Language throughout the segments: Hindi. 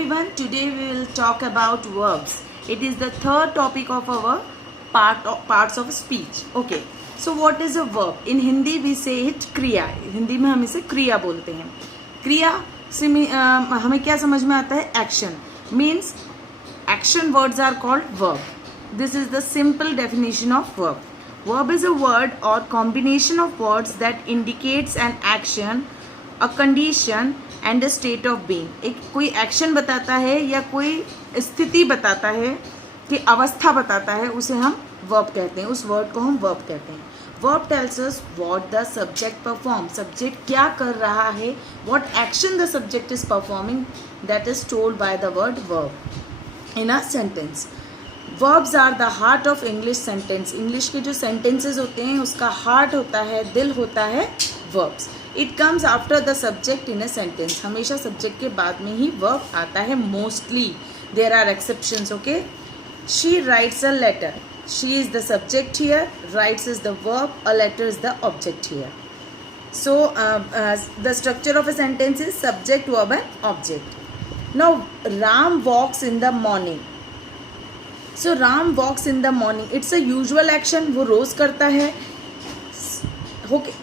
everyone, today we will talk about verbs. It is the third topic of our parts of speech. Okay, so what is a verb? In Hindi we say it क्रिया. हिंदी में हम इसे क्रिया बोलते हैं. क्रिया से हमें क्या समझ में आता है? Action means action words are called verb. This is the simple definition of verb. Verb is a word or combination of words that indicates an action, a condition and state of being. एक कोई एक्शन बताता है या कोई स्थिति बताता है कि अवस्था बताता है, उसे हम वर्ब कहते हैं. उस वर्ड को हम वर्ब कहते हैं. Verb tells us what the subject perform. Subject क्या कर रहा है, what action the subject is performing, that is told by the word verb in a sentence. Verbs are the heart of English sentence. English के जो सेंटेंसेज होते हैं उसका हार्ट होता है, दिल होता है verbs. It comes after the subject in a sentence. हमेशा सब्जेक्ट के बाद में ही वर्ब आता है. Mostly there are exceptions. Okay, she writes a letter. She is the subject here, writes is the verb, a letter is the object here. So the structure of a sentence is subject, verb and object. Now Ram walks in the morning. So Ram walks in the morning, it's a usual action. वो रोज करता है.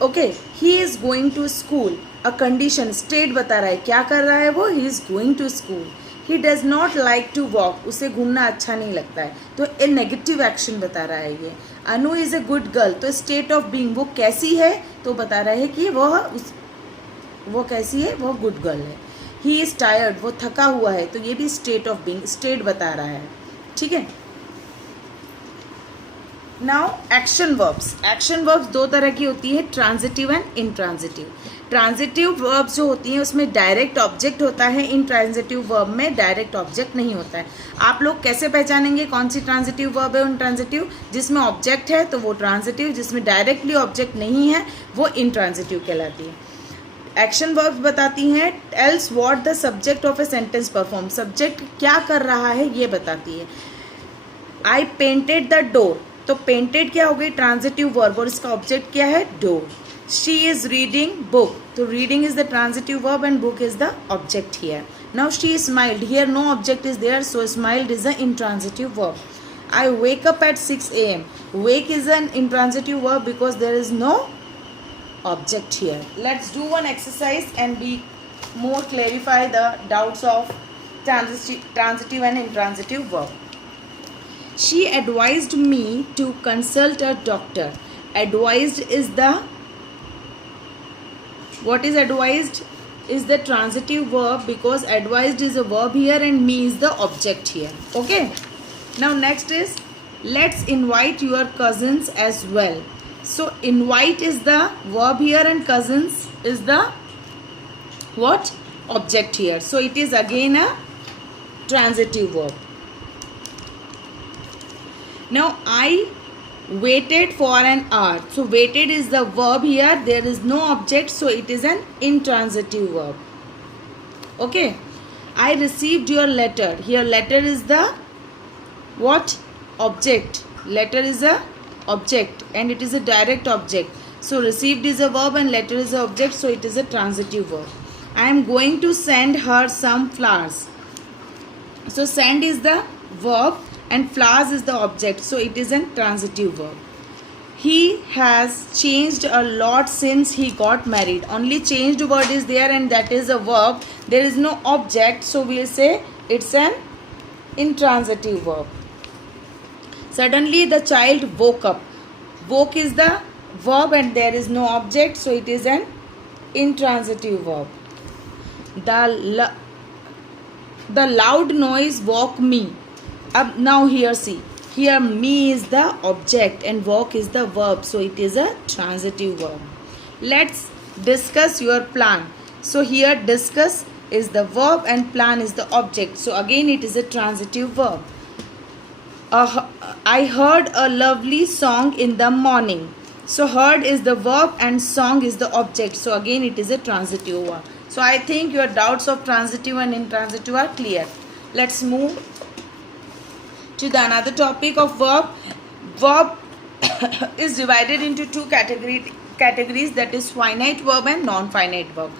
Okay, he is going to school. A condition, state बता रहा है क्या कर रहा है वो. He is going to school. He does not like to walk. उसे घूमना अच्छा नहीं लगता है, तो ए नेगेटिव एक्शन बता रहा है ये. अनु इज ए गुड गर्ल. तो स्टेट ऑफ बीइंग, वो कैसी है तो बता रहा है कि वो कैसी है, वो गुड गर्ल है. ही इज टायर्ड, वो थका हुआ है, तो ये भी स्टेट ऑफ बीइंग, स्टेट बता रहा है. ठीक है. Now action verbs. Action verbs दो तरह की होती है, transitive and intransitive. Transitive verbs जो होती हैं उसमें डायरेक्ट ऑब्जेक्ट होता है. इंट्रांजिटिव वर्ब में डायरेक्ट ऑब्जेक्ट नहीं होता है. आप लोग कैसे पहचानेंगे कौन सी ट्रांजिटिव वर्ब है? इंट्रांजिटिव. जिसमें ऑब्जेक्ट है तो वो ट्रांजिटिव, जिसमें डायरेक्टली ऑब्जेक्ट नहीं है वो इंट्रांजिटिव कहलाती है. एक्शन वर्ब्स बताती हैं tells what the subject of a sentence perform. Subject क्या कर रहा है ये बताती है. I painted the door. तो पेंटेड क्या हो गई? ट्रांजिटिव वर्ब, और इसका ऑब्जेक्ट क्या है? Door. She is reading book. तो reading is the transitive verb and book is the object here. Now she smiled. Here no object is there, so smiled is the intransitive verb. I wake up at 6 AM. Wake is an intransitive verb because there is no object here. Let's do one exercise and be more clarify the doubts of transitive and intransitive verb. She advised me to consult a doctor. Advised is the, what is advised? Is the transitive verb because advised is a verb here and me is the object here. Okay. Now next is let's invite your cousins as well. So invite is the verb here and cousins is the what? Object here. So it is again a transitive verb. Now I waited for an hour. So waited is the verb here. There is no object, so it is an intransitive verb. Okay. I received your letter. Here letter is the what? Object. Letter is a object and it is a direct object. So received is a verb and letter is a object, so it is a transitive verb. I am going to send her some flowers. So send is the verb and flowers is the object, so it is a transitive verb. He has changed a lot since he got married. Only changed word is there and that is a verb. There is no object, so we will say it's an intransitive verb. Suddenly the child woke up. Woke is the verb and there is no object, so it is an intransitive verb. The loud noise woke me. Now here see, here me is the object and woke is the verb, so it is a transitive verb. Let's discuss your plan. So here discuss is the verb and plan is the object, so again it is a transitive verb. I heard a lovely song in the morning. So heard is the verb and song is the object, so again it is a transitive verb. So I think your doubts of transitive and intransitive are clear. Let's move to the another topic of verb. Verb is divided into two categories, that is finite verb and non-finite verb.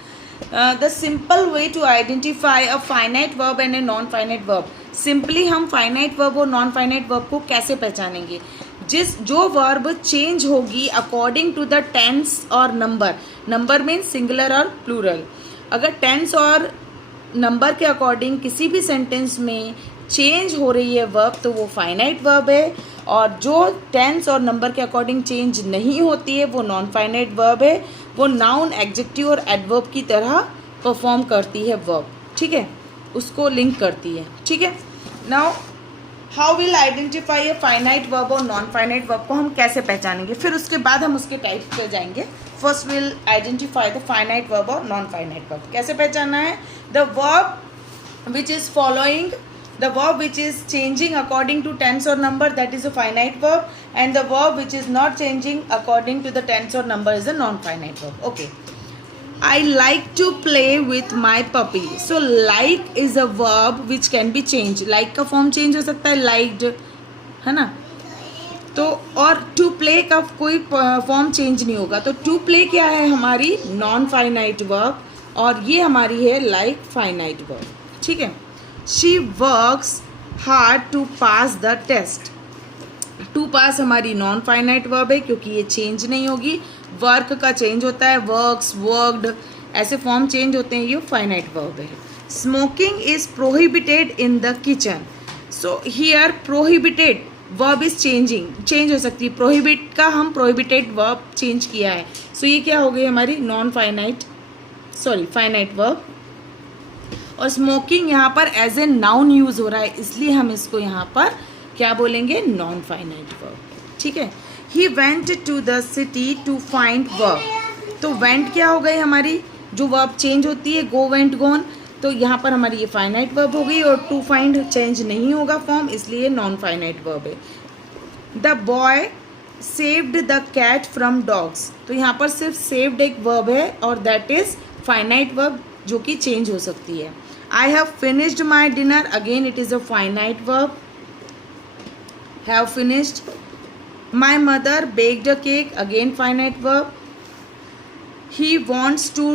The simple way to identify a finite verb and a non finite verb. Simply हम फाइनाइट वर्ब और नॉन फाइनाइट वर्ब को कैसे पहचानेंगे? जो वर्ब चेंज होगी अकॉर्डिंग टू द टेंस और नंबर. नंबर मीन्स सिंगुलर और प्लूरल. अगर टेंस और नंबर के अकॉर्डिंग किसी भी सेंटेंस में चेंज हो रही है वर्ब तो वो फाइनाइट वर्ब है, और जो टेंस और नंबर के अकॉर्डिंग चेंज नहीं होती है वो नॉन फाइनाइट वर्ब है. वो नाउन, एडजेक्टिव और एडवर्ब की तरह परफॉर्म करती है वर्ब. ठीक है, उसको लिंक करती है. ठीक है. Now how will identify a finite verb और नॉन फाइनाइट वर्ब को हम कैसे पहचानेंगे, फिर उसके बाद हम उसके टाइप पे जाएंगे. First will identify the finite verb और नॉन फाइनाइट वर्ब. कैसे पहचानना है? The verb which is following, the verb which is changing according to tense or number, that is a finite verb, and the verb which is not changing according to the tense or number is a non-finite verb. Okay. I like to play with my puppy. So like is a verb which can be changed. Like का form change हो सकता है, liked, है ना? तो और to play का कोई form change नहीं होगा. तो to play क्या है? हमारी non-finite verb, और ये हमारी है like finite verb. ठीक है. She works hard to pass the test. To pass हमारी नॉन फाइनाइट वर्ब है क्योंकि ये चेंज नहीं होगी. वर्क का चेंज होता है, वर्क्स, वर्कड, ऐसे फॉर्म चेंज होते हैं, ये फाइनाइट वर्ब है. Smoking is prohibited in the kitchen. So here prohibited verb is changing, change हो सकती है. प्रोहिबिट का हम प्रोहिबिटेड वर्ब चेंज किया है. सो ये क्या हो गई हमारी non finite, sorry finite verb. और स्मोकिंग यहाँ पर एज ए नाउन यूज हो रहा है, इसलिए हम इसको यहाँ पर क्या बोलेंगे? Non finite verb. ठीक है. He went to the city to find work. तो वेंट क्या हो गई हमारी, जो वर्ब चेंज होती है, गो, वेंट, गोन, तो यहाँ पर हमारी ये फाइनाइट वर्ब हो गई. और टू फाइंड चेंज नहीं होगा फॉर्म, इसलिए नॉन फाइनाइट वर्ब है. The boy saved the cat from dogs. तो यहाँ पर सिर्फ सेव्ड एक वर्ब है और दैट इज फाइनाइट वर्ब जो कि चेंज हो सकती है. I have finished my dinner. Again it is a finite verb. Have finished. My mother baked a cake. Again finite verb. He wants to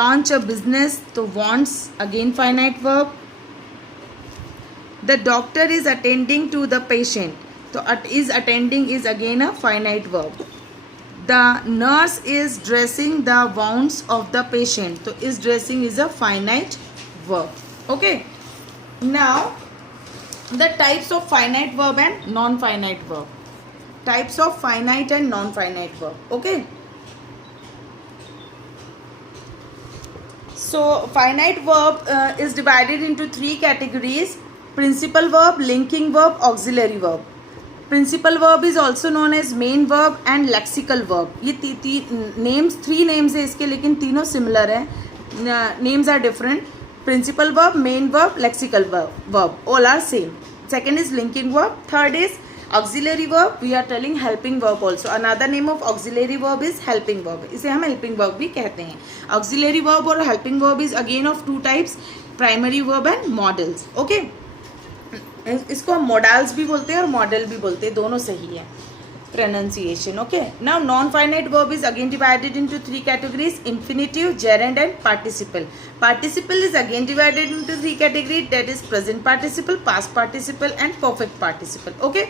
launch a business. So wants, again finite verb. The doctor is attending to the patient. So is attending is again a finite verb. The nurse is dressing the wounds of the patient. So is dressing is a finite verb. Okay. Now the types of finite verb and non-finite verb. Types of finite and non-finite verb. Okay. So finite verb is divided into three categories: principal verb, linking verb, auxiliary verb. Principal verb is also known as main verb and lexical verb. ये names, three names है इसके, लेकिन तीनों similar है. Names are different. Principal verb, main verb, lexical verb, all are same. Second is linking verb. Third is auxiliary verb. We are telling helping verb also. Another name of auxiliary verb is helping verb. इसे हम helping verb भी कहते हैं. Auxiliary verb और helping verb is again of two types, primary verb and modals. Okay. इसको हम modals भी बोलते हैं और modal भी बोलते हैं, दोनों सही है pronunciation. Okay. Now non-finite verb is again divided into three categories: infinitive, gerund and participle. Participle is again divided into three categories, that is present participle, past participle and perfect participle. Okay.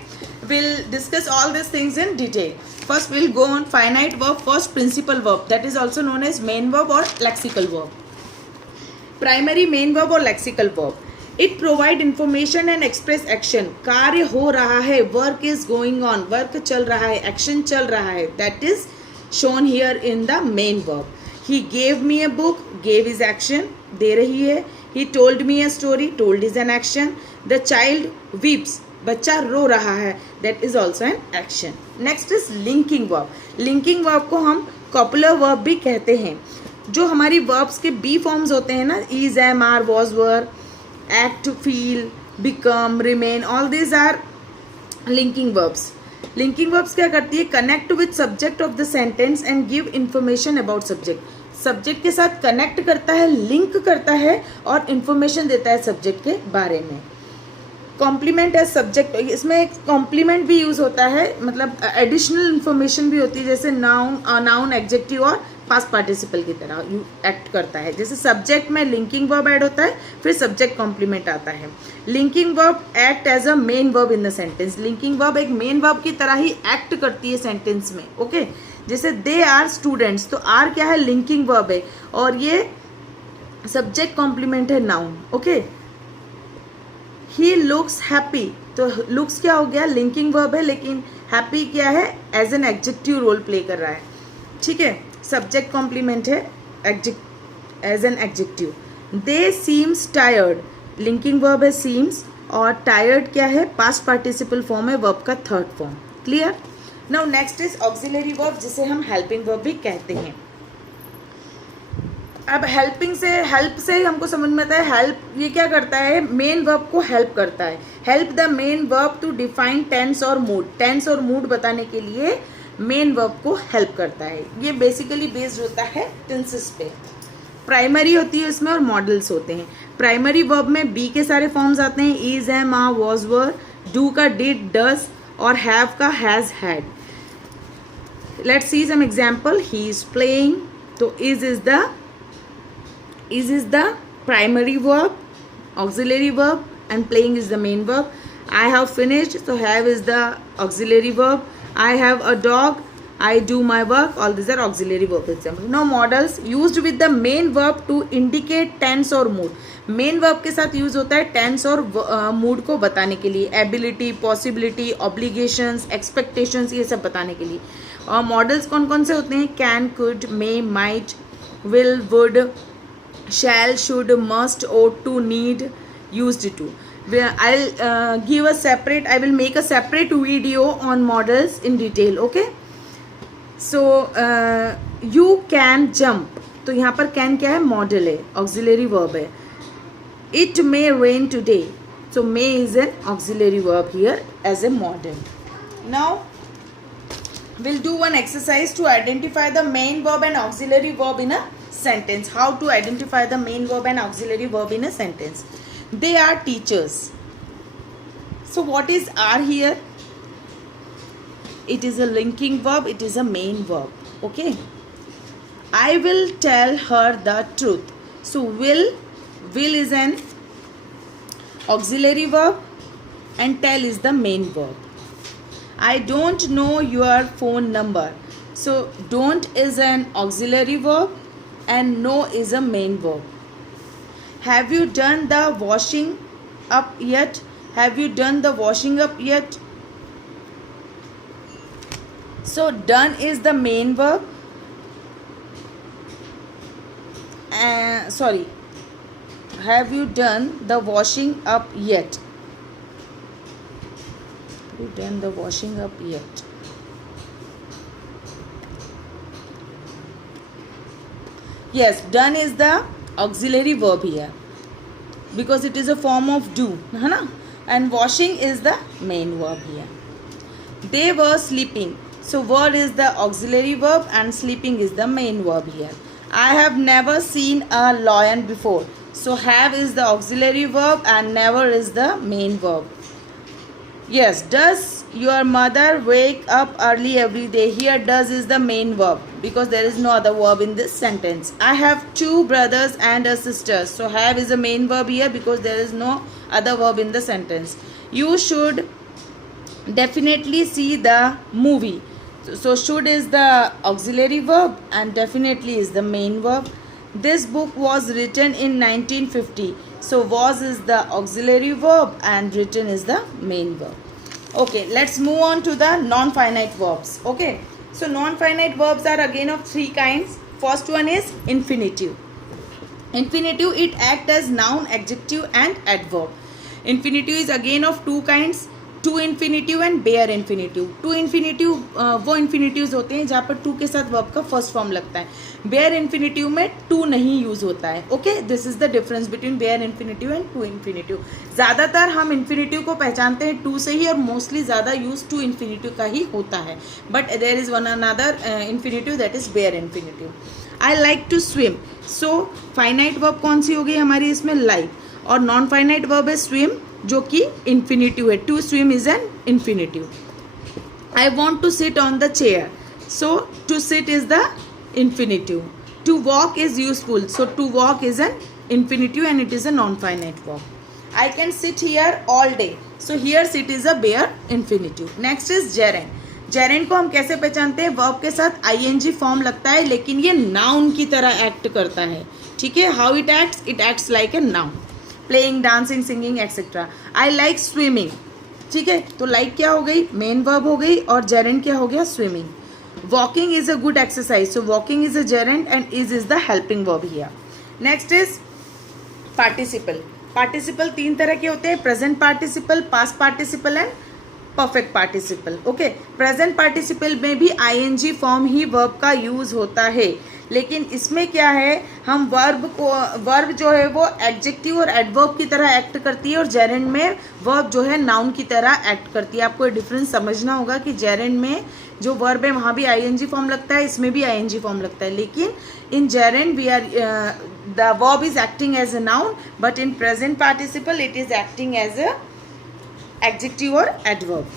We'll discuss all these things in detail. First we'll go on finite verb. First principal verb, that is also known as main verb or lexical verb. Primary, main verb or lexical verb. It provide information and express action. कार्य हो रहा है, work is going on, work चल रहा है, action चल रहा है, that is shown here in the main verb. He gave me a book, gave is action, दे रही है. He told me a story, told is an action. The child weeps, बच्चा रो रहा है, that is also an action. Next is linking verb. Linking verb को हम copular verb भी कहते हैं. जो हमारी verbs के B forms होते हैं ना, is, am, are, was, were, act, feel, become, remain, all these are linking verbs. Linking verbs क्या करती है? Connect with subject of the sentence and give information about subject. Subject के साथ connect करता है, link करता है और information देता है subject के बारे में. Complement as subject, इसमें एक complement भी use होता है, मतलब additional information भी होती है, जैसे noun, adjective और पास्ट पार्टिसिपल की तरह एक्ट करता है। जैसे सब्जेक्ट में लिंकिंग वर्ब ऐड होता है, फिर सब्जेक्ट कॉम्प्लीमेंट आता है। Linking verb act as a main verb in the sentence. Linking verb एक मेन वर्ब की तरह ही एक्ट करती है सेंटेंस में। ओके, जैसे दे आर स्टूडेंट्स, तो आर क्या है, लिंकिंग वर्ब है और ये सब्जेक्ट कॉम्प्लीमेंट है, noun. Okay, he looks happy, तो लुक्स क्या हो गया, लिंकिंग वर्ब है, लेकिन हैप्पी क्या है, as an adjective role play कर रहा है। ठीक है, सब्जेक्ट कॉम्प्लीमेंट है, as an adjective. They seems tired, linking verb है सीम्स, और टायर्ड क्या है, पास्ट पार्टिसिपल फॉर्म है, वर्ब का third form. Clear. Now next is auxiliary verb, जिसे हम हेल्पिंग वर्ब भी कहते हैं। अब हेल्पिंग से, हेल्प से हमको समझ में आता है, हेल्प ये क्या करता है, मेन वर्ब को हेल्प करता है। Help the main verb to define tense और मूड, टेंस और मूड बताने के लिए मेन वर्ब को हेल्प करता है। ये बेसिकली बेस्ड होता है टेंसेस पे। प्राइमरी होती है इसमें और मॉडल्स होते हैं। प्राइमरी वर्ब में बी के सारे फॉर्म्स आते हैं, is, am, are, was, were, do का डिड, डज, और हैव का has, had. Let's see some example. He is playing, तो is is the primary verb, auxiliary verb, and playing is the main verb. I have finished, so have is the auxiliary verb. I have a dog, I do my work, all these are auxiliary verbs example. Now modals used with the main verb to indicate tense or mood. Main verb के साथ यूज होता है टेंस और मूड को बताने के लिए, एबिलिटी, पॉसिबिलिटी, ऑब्लिगेशंस, एक्सपेक्टेशंस, ये सब बताने के लिए। और मॉडल्स कौन कौन से होते हैं, can, could, may, might, will, would, shall, should, must, ought to, need, used to. I will make a separate video on models in detail. Okay, so you can jump, तो यहाँ पर can क्या है, मॉडल है, auxiliary verb है। It may rain today, so may is an auxiliary verb here as a model. Now we'll do one exercise to identify the main verb and auxiliary verb in a sentence. How to identify the main verb and auxiliary verb in a sentence? They are teachers. So what is are here? It is a linking verb, it is a main verb. Okay, I will tell her the truth. So will is an auxiliary verb and tell is the main verb. I don't know your phone number. So don't is an auxiliary verb and no is a main verb. Have you done the washing up yet? Have you done the washing up yet? So done is the main verb. Sorry, have you done the washing up yet? Have you done the washing up yet? Yes, done is the auxiliary verb here because it is a form of do, है ना? And washing is the main verb here. They were sleeping, so were is the auxiliary verb and sleeping is the main verb here. I have never seen a lion before, so have is the auxiliary verb and never is the main verb. Yes, does your mother wake up early every day? Here does is the main verb because there is no other verb in this sentence. I have 2 brothers and a sister, so have is the main verb here because there is no other verb in the sentence. You should definitely see the movie. So should is the auxiliary verb and definitely is the main verb. This book was written in 1950. So was is the auxiliary verb and written is the main verb. Okay, let's move on to the non-finite verbs. Okay, so non-finite verbs are again of 3 kinds. First one is infinitive. Infinitive, it acts as noun, adjective and adverb. Infinitive is again of 2 kinds. To infinitive and bare infinitive. To infinitive वो इन्फिनिटिव्स होते हैं जहाँ पर टू के साथ वर्ब का फर्स्ट फॉर्म लगता है. बेयर इन्फिनिटिव में टू नहीं यूज होता है. Okay, this is the difference between bare infinitive and to infinitive. ज़्यादातर हम इन्फिनिटिव को पहचानते हैं टू से ही और मोस्टली ज़्यादा यूज टू इन्फिनिटिव का ही होता है. But there is one another infinitive that is bare infinitive. I like to swim. So finite verb कौन सी हो गई हमारी इसमें? लाइक. और नॉन फाइनाइट वर्ब है स्विम जो कि इन्फिनिटिव है. To swim is an infinitive. I want to sit on the chair. So to sit is the infinitive. To walk is useful, so to walk is an infinitive and it is a non-finite verb. I can sit here all day, so here sit is a bare infinitive. Next is gerund. Gerund को हम कैसे पहचानते हैं? वर्ब के साथ आईएनजी फॉर्म लगता है लेकिन ये नाउन की तरह एक्ट करता है. ठीक है, how it acts like a noun. Playing, dancing, singing etcetera. I like swimming. ठीक है, तो लाइक क्या हो गई? मेन वर्ब हो गई और जेरेंड क्या हो गया? Swimming. Walking is a good exercise, so walking is a gerund and is the helping verb here. Next is participle. Participle तीन तरह के होते हैं, present participle, past participle and perfect participle. Okay, present participle में भी आईएनजी फॉर्म ही वर्ब का यूज होता है, लेकिन इसमें क्या है, हम वर्ब जो है वो एडजेक्टिव और एडवर्ब की तरह एक्ट करती है और जेरेंड में वर्ब जो है नाउन की तरह एक्ट करती है. आपको डिफरेंस समझना होगा कि जेरेंड में जो वर्ब है वहाँ भी आईएनजी फॉर्म लगता है, इसमें भी आईएनजी फॉर्म लगता है, लेकिन in gerund we are the verb is acting as a noun, but in present participle it is acting as a adjective or adverb.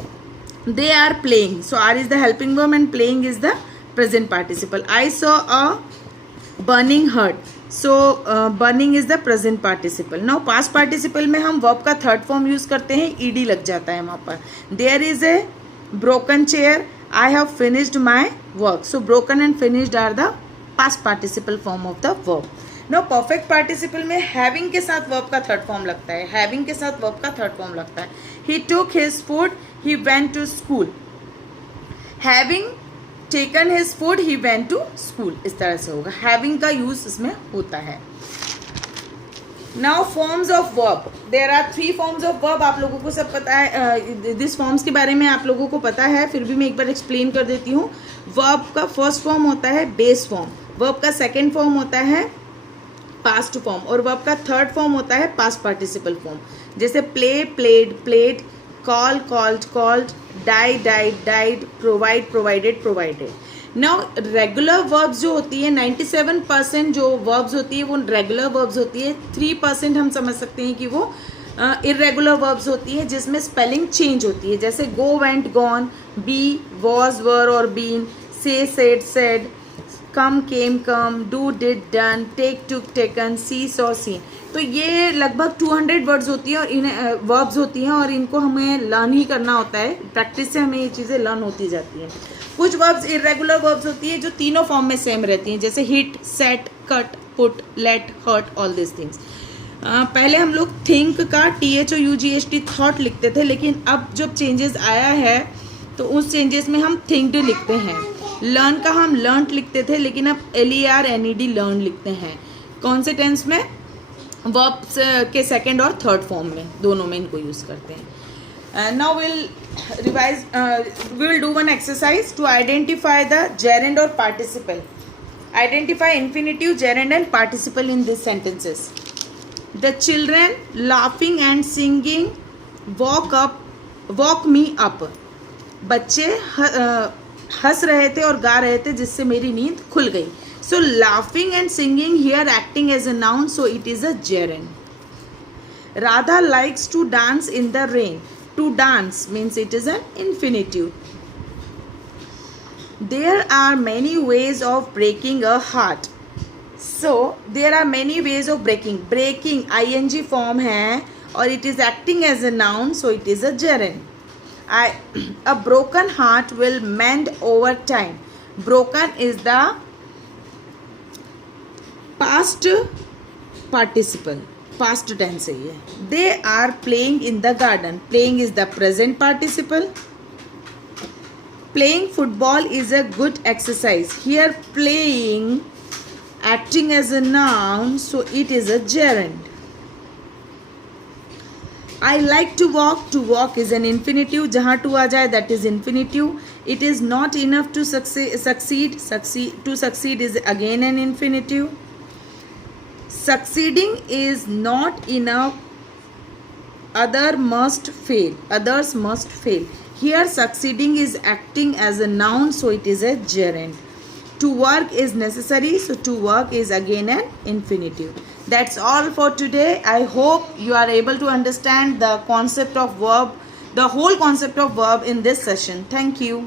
They are playing, so are is the helping verb and playing is the present participle. I saw a burning hut, so burning is the present participle. Now past participle में हम verb का third form use करते हैं, ed लग जाता है वहाँ पर. There is a broken chair, I have finished my work, so broken and finished are the past participle form of the verb. No perfect participle में हैविंग के साथ वर्ब का थर्ड फॉर्म लगता है, हैविंग के साथ वर्ब का थर्ड फॉर्म लगता है. He took his food, he went to school. Having taken his food, he went to school, इस तरह से होगा. हैविंग का यूज इसमें होता है. Now forms of verb. There are 3 forms of verb. आप लोगों को सब पता है, दिस फॉर्म्स के बारे में आप लोगों को पता है, फिर भी मैं एक बार एक्सप्लेन कर देती हूँ. वर्ब का फर्स्ट फॉर्म होता है बेस फॉर्म, वर्ब का सेकेंड फॉर्म होता है पास्ट फॉर्म और वर्ब का थर्ड फॉर्म होता है पास्ट पार्टिसिपल फॉर्म. जैसे play, played, played, call, called, called, die, died, died, provide, provided, provided. Now regular verbs जो होती है 97% जो वर्ब्स होती है वो रेगुलर वर्ब्स होती है. 3% हम समझ सकते हैं कि वो इरेगुलर वर्ब्स होती है जिसमें स्पेलिंग चेंज होती है. जैसे go, went, gone, be, was, were और been, say, said, said, come, came, come, do, did, done, take, took, taken, see, saw, seen. तो ये लगभग 200 वर्ड्स होती है और इन वर्ब्स होती हैं और इनको हमें लर्न ही करना होता है. प्रैक्टिस से हमें ये चीज़ें लर्न होती जाती हैं. कुछ वर्ब्स इरेगुलर वर्ब्स होती है जो तीनों फॉर्म में सेम रहती हैं, जैसे hit, set, cut, put, let, hurt, all this things. पहले हम लोग थिंक का THOUGHT थॉट लिखते थे, लेकिन अब जब चेंजेस आया है तो उस चेंजेस में हम थिंक्ड लिखते हैं. लर्न का हम लर्नड लिखते थे, लेकिन अब LERNED लर्न लिखते हैं. कौन से टेंस में? वर्ब्स के सेकंड और थर्ड फॉर्म में, दोनों में इनको यूज करते हैं. Now will revise, we will do one exercise to identify the gerund और participle. Identify infinitive, gerund and participle in this sentences. The children laughing and singing walk me up. बच्चे हंस रहे थे और गा रहे थे जिससे मेरी नींद खुल गई. So laughing and singing here acting as a noun, so it is a gerund. Radha likes to dance in the rain. To dance means it is an infinitive. There are many ways of breaking a heart. So there are many ways of breaking. Breaking ING form है और it is acting as a noun, so it is a gerund. A broken heart will mend over time. Broken is the past participle, past tense है ये. They are playing in the garden. Playing is the present participle. Playing football is a good exercise. Here playing acting as a noun, so it is a gerund. I like to walk is an infinitive. जहाँ to आ जाए that is infinitive. It is not enough to succeed. To succeed is again an infinitive. Succeeding is not enough. Others must fail. Here succeeding is acting as a noun, so it is a gerund. To work is necessary, so to work is again an infinitive. That's all for today. I hope you are able to understand the concept of verb, the whole concept of verb in this session. Thank you.